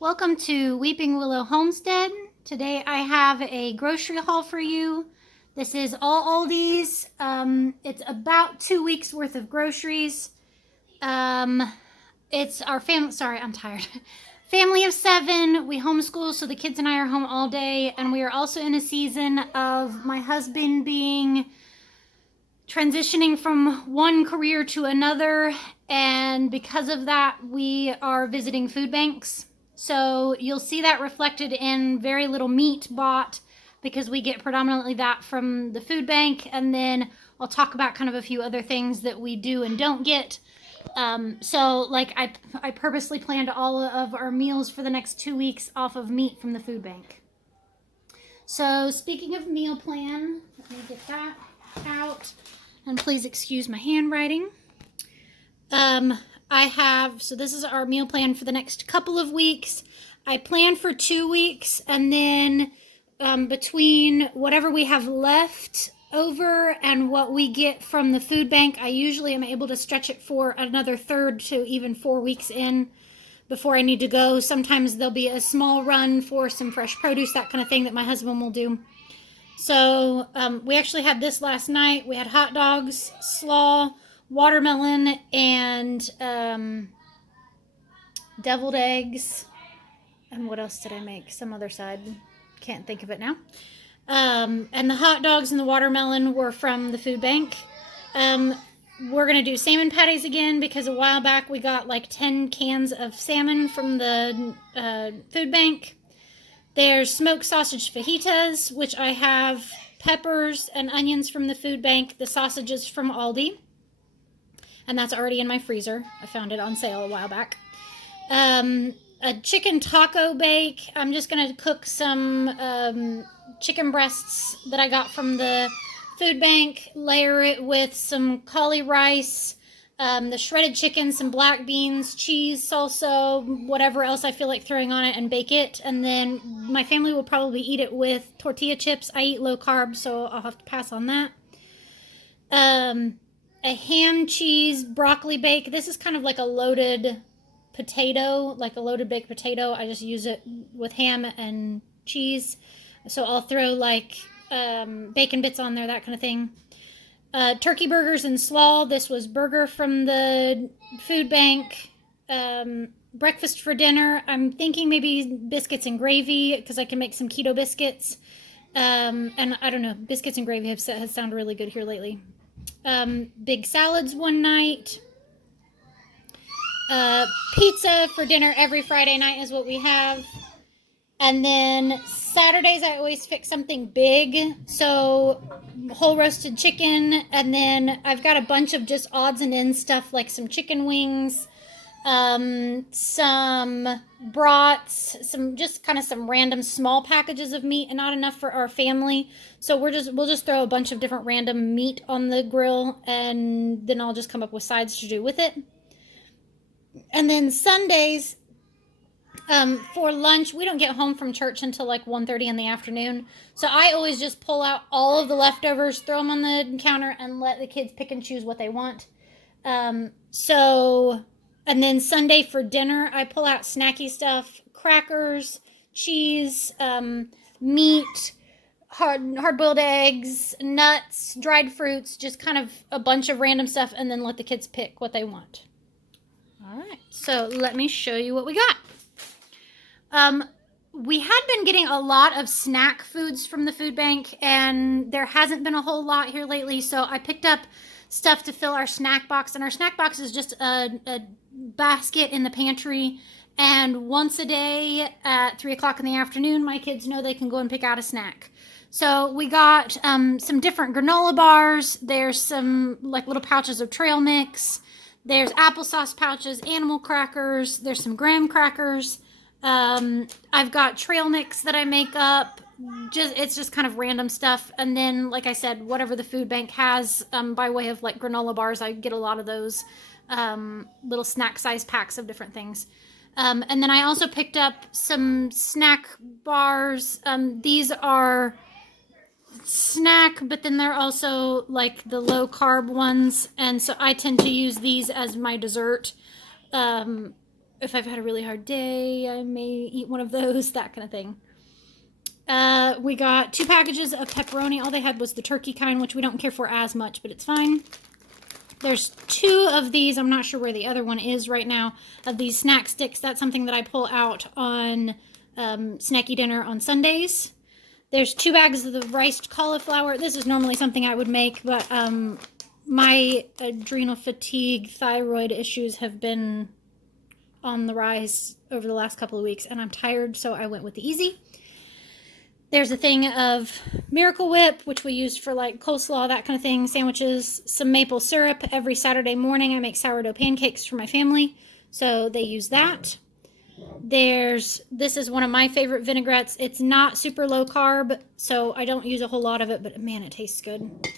Welcome to Weeping Willow Homestead. Today I have a grocery haul for you. This is all Aldi's. It's about 2 weeks worth of groceries. It's our family. Sorry, I'm tired. Family of 7. We homeschool, so the kids and I are home all day, and we are also in a season of my husband being transitioning from one career to another, and because of that, we are visiting food banks. So you'll see that reflected in very little meat bought because we get predominantly that from the food bank, and then I'll talk about kind of a few other things that we do and don't get. I purposely planned all of our meals for the next 2 weeks off of meat from the food bank. So speaking of meal plan, let me get that out. And please excuse my handwriting. So this is our meal plan for the next couple of weeks. I plan for 2 weeks, and then between whatever we have left over and what we get from the food bank, I usually am able to stretch it for another 3 to even 4 weeks in before I need to go. Sometimes there'll be a small run for some fresh produce, that kind of thing that my husband will do. So we actually had this last night. We had hot dogs, slaw, watermelon, and deviled eggs. And what else did I make? Some other side. Can't think of it now. And the hot dogs and the watermelon were from the food bank. We're going to do salmon patties again because a while back we got like 10 cans of salmon from the food bank. There's smoked sausage fajitas, which I have peppers and onions from the food bank. The sausages from Aldi. And that's already in my freezer. I found it on sale a while back. A chicken taco bake. I'm just going to cook some chicken breasts that I got from the food bank. Layer it with some cauli rice, the shredded chicken, some black beans, cheese, salsa, whatever else I feel like throwing on it, and bake it. And then my family will probably eat it with tortilla chips. I eat low carb, so I'll have to pass on that. A ham, cheese, broccoli bake. This is kind of like a loaded potato, like a loaded baked potato. I just use it with ham and cheese. So I'll throw like bacon bits on there, that kind of thing. Turkey burgers and slaw. This was burger from the food bank. Breakfast for dinner. I'm thinking maybe biscuits and gravy because I can make some keto biscuits. And I don't know, biscuits and gravy has sounded really good here lately. Big salads one night. Pizza for dinner every Friday night is what we have. And then Saturdays I always fix something big. So whole roasted chicken, and then I've got a bunch of just odds and ends stuff like some chicken wings, some brats, some random small packages of meat, and not enough for our family. So we'll just throw a bunch of different random meat on the grill, and then I'll just come up with sides to do with it. And then Sundays, for lunch, we don't get home from church until like 1:30 in the afternoon. So I always just pull out all of the leftovers, throw them on the counter, and let the kids pick and choose what they want. And then Sunday for dinner, I pull out snacky stuff, crackers, cheese, meat, hard-boiled eggs, nuts, dried fruits, just kind of a bunch of random stuff, and then let the kids pick what they want. All right, so let me show you what we got. We had been getting a lot of snack foods from the food bank, and there hasn't been a whole lot here lately, so I picked up stuff to fill our snack box, and our snack box is just a basket in the pantry, and once a day at 3 o'clock in the afternoon, my kids know they can go and pick out a snack. So we got some different granola bars. There's some like little pouches of trail mix. There's applesauce pouches, animal crackers. There's some graham crackers. I've got trail mix that I make up. It's just kind of random stuff. And then, like I said, whatever the food bank has by way of like granola bars, I get a lot of those little snack size packs of different things. And then I also picked up some snack bars. These are snack, but then they're also like the low carb ones. And so I tend to use these as my dessert. if I've had a really hard day, I may eat one of those, that kind of thing. We got 2 packages of pepperoni. All they had was the turkey kind, which we don't care for as much, but it's fine. There's 2 of these. I'm not sure where the other one is right now. Of these snack sticks. That's something that I pull out on snacky dinner on Sundays. There's 2 bags of the riced cauliflower. This is normally something I would make, but my adrenal fatigue, thyroid issues have been on the rise over the last couple of weeks, and I'm tired, so I went with the easy. There's a thing of Miracle Whip, which we used for like coleslaw, that kind of thing, sandwiches, some maple syrup. Every Saturday morning I make sourdough pancakes for my family, so they use that. This is one of my favorite vinaigrettes. It's not super low carb, so I don't use a whole lot of it, but man, it tastes good.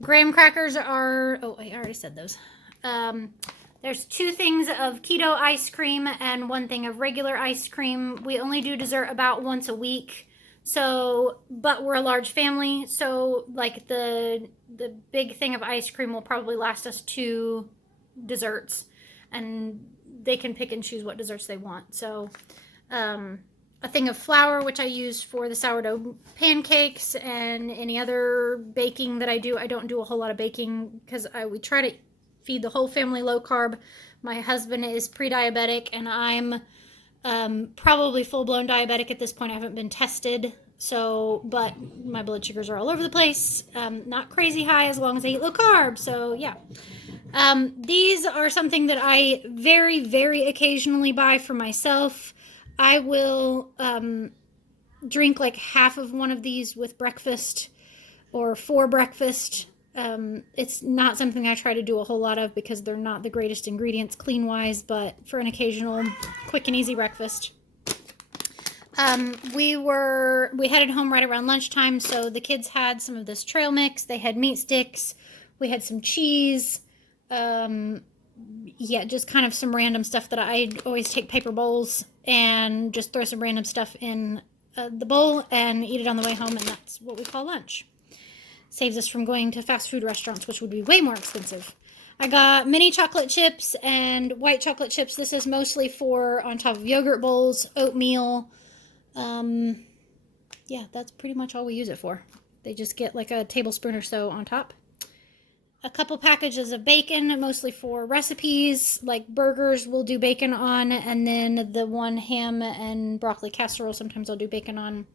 Graham crackers are, oh, I already said those. There's 2 things of keto ice cream and 1 thing of regular ice cream. We only do dessert about once a week. So, but we're a large family, so like the big thing of ice cream will probably last us 2 desserts, and they can pick and choose what desserts they want. So, a thing of flour, which I use for the sourdough pancakes and any other baking that I do. I don't do a whole lot of baking because we try to feed the whole family low carb. My husband is pre-diabetic, and I'm probably full-blown diabetic at this point. I haven't been tested, so, but my blood sugars are all over the place. Not crazy high as long as I eat low carb, so yeah. These are something that I very, very occasionally buy for myself. I will drink like half of one of these with breakfast or for breakfast. It's not something I try to do a whole lot of because they're not the greatest ingredients clean wise, but for an occasional quick and easy breakfast. We headed home right around lunchtime, so the kids had some of this trail mix. They had meat sticks. We had some cheese. Yeah, just kind of some random stuff that I always take paper bowls and just throw some random stuff in the bowl and eat it on the way home, and that's what we call lunch. Saves us from going to fast food restaurants, which would be way more expensive. I got mini chocolate chips and white chocolate chips. This is mostly for on top of yogurt bowls, oatmeal. Yeah, that's pretty much all we use it for. They just get like a tablespoon or so on top. A couple packages of bacon, mostly for recipes, like burgers we'll do bacon on, and then the 1 ham and broccoli casserole sometimes I'll do bacon on.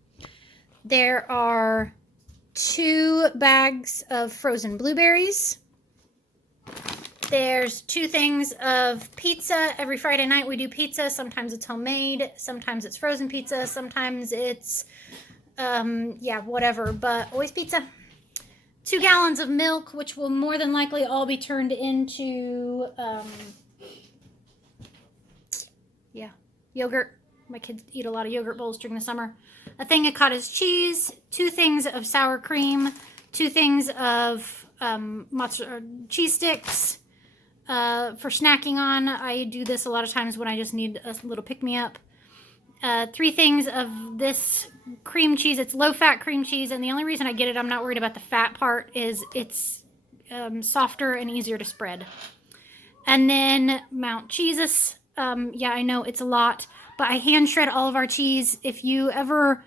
There are 2 bags of frozen blueberries. There's 2 things of pizza. Every Friday night we do pizza. Sometimes it's homemade, sometimes it's frozen pizza, sometimes it's, yeah, whatever, but always pizza. 2 gallons of milk, which will more than likely all be turned into, yeah, yogurt. My kids eat a lot of yogurt bowls during the summer. A thing of cottage cheese, 2 things of sour cream, 2 things of mozzarella cheese sticks for snacking on. I do this a lot of times when I just need a little pick-me-up. 3 things of this cream cheese. It's low-fat cream cheese, and the only reason I get it, I'm not worried about the fat part, is it's softer and easier to spread. And then Mount Jesus. Yeah, I know it's a lot, but I hand shred all of our cheese. If you ever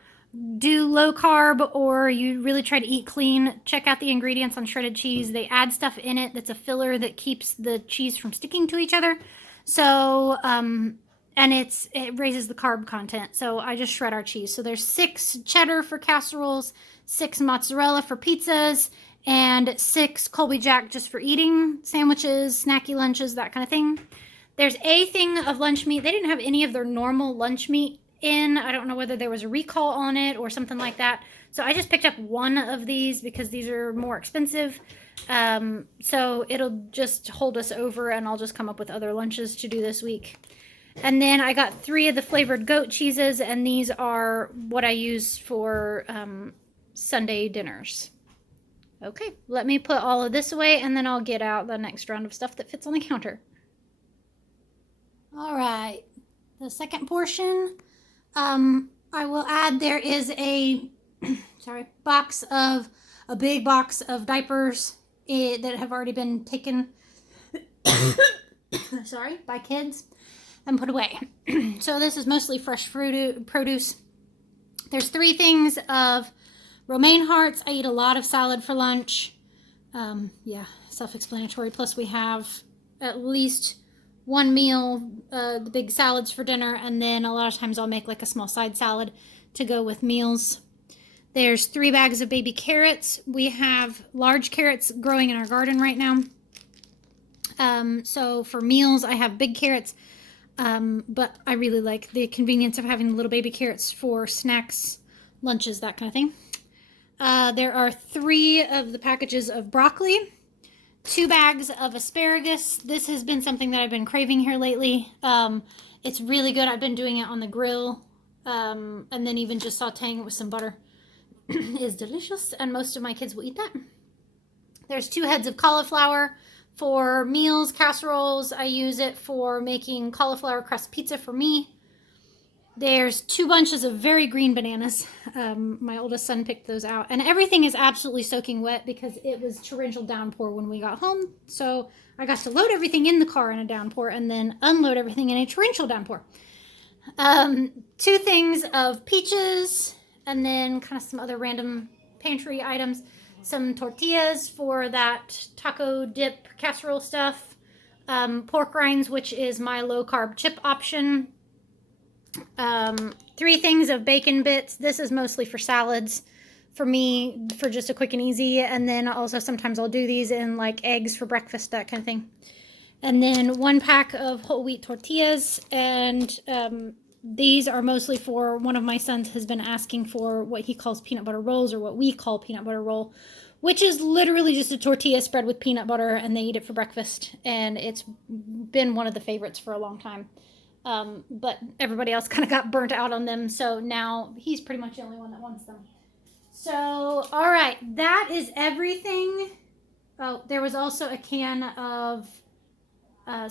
do low carb or you really try to eat clean, check out the ingredients on shredded cheese. They add stuff in it that's a filler that keeps the cheese from sticking to each other. So, and it raises the carb content. So I just shred our cheese. So there's 6 cheddar for casseroles, 6 mozzarella for pizzas, and 6 Colby Jack just for eating sandwiches, snacky lunches, that kind of thing. There's a thing of lunch meat. They didn't have any of their normal lunch meat in. I don't know whether there was a recall on it or something like that. So I just picked up 1 of these because these are more expensive. So it'll just hold us over, and I'll just come up with other lunches to do this week. And then I got 3 of the flavored goat cheeses, and these are what I use for Sunday dinners. Okay, let me put all of this away, and then I'll get out the next round of stuff that fits on the counter. All right, the second portion, I will add, there is a big box of diapers that have already been taken by kids. and put away. So this is mostly fresh produce. There's 3 things of romaine hearts. I eat a lot of salad for lunch. Yeah, self-explanatory. Plus we have at least 1 meal, the big salads for dinner, and then a lot of times I'll make like a small side salad to go with meals. There's 3 bags of baby carrots. We have large carrots growing in our garden right now. So for meals, I have big carrots, but I really like the convenience of having the little baby carrots for snacks, lunches, that kind of thing. There are 3 of the packages of broccoli, 2 bags of asparagus. This has been something that I've been craving here lately. It's really good. I've been doing it on the grill, and then even just sauteing it with some butter is delicious, and most of my kids will eat that. There's 2 heads of cauliflower for meals, casseroles. I use it for making cauliflower crust pizza for me. There's 2 bunches of very green bananas. My oldest son picked those out, and everything is absolutely soaking wet because it was torrential downpour when we got home. So I got to load everything in the car in a downpour and then unload everything in a torrential downpour. 2 things of peaches, and then kind of some other random pantry items. Some tortillas for that taco dip casserole stuff. Pork rinds, which is my low-carb chip option. 3 things of bacon bits. This is mostly for salads for me, for just a quick and easy. And then also sometimes I'll do these in like eggs for breakfast, that kind of thing. And then 1 pack of whole wheat tortillas. And these are mostly for, one of my sons has been asking for what he calls peanut butter rolls, or what we call peanut butter roll, which is literally just a tortilla spread with peanut butter, and they eat it for breakfast. And it's been one of the favorites for a long time. But everybody else kind of got burnt out on them, so now he's pretty much the only one that wants them. So, all right, that is everything. Oh, there was also a can of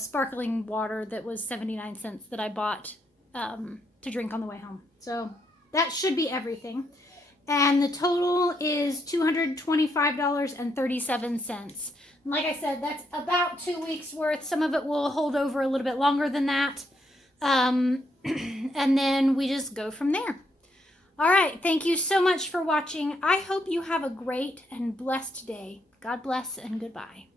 sparkling water that was 79 cents that I bought to drink on the way home. So that should be everything. And the total is $225.37. Like I said, that's about 2 weeks worth. Some of it will hold over a little bit longer than that. And then we just go from there. All right. Thank you so much for watching. I hope you have a great and blessed day. God bless and goodbye.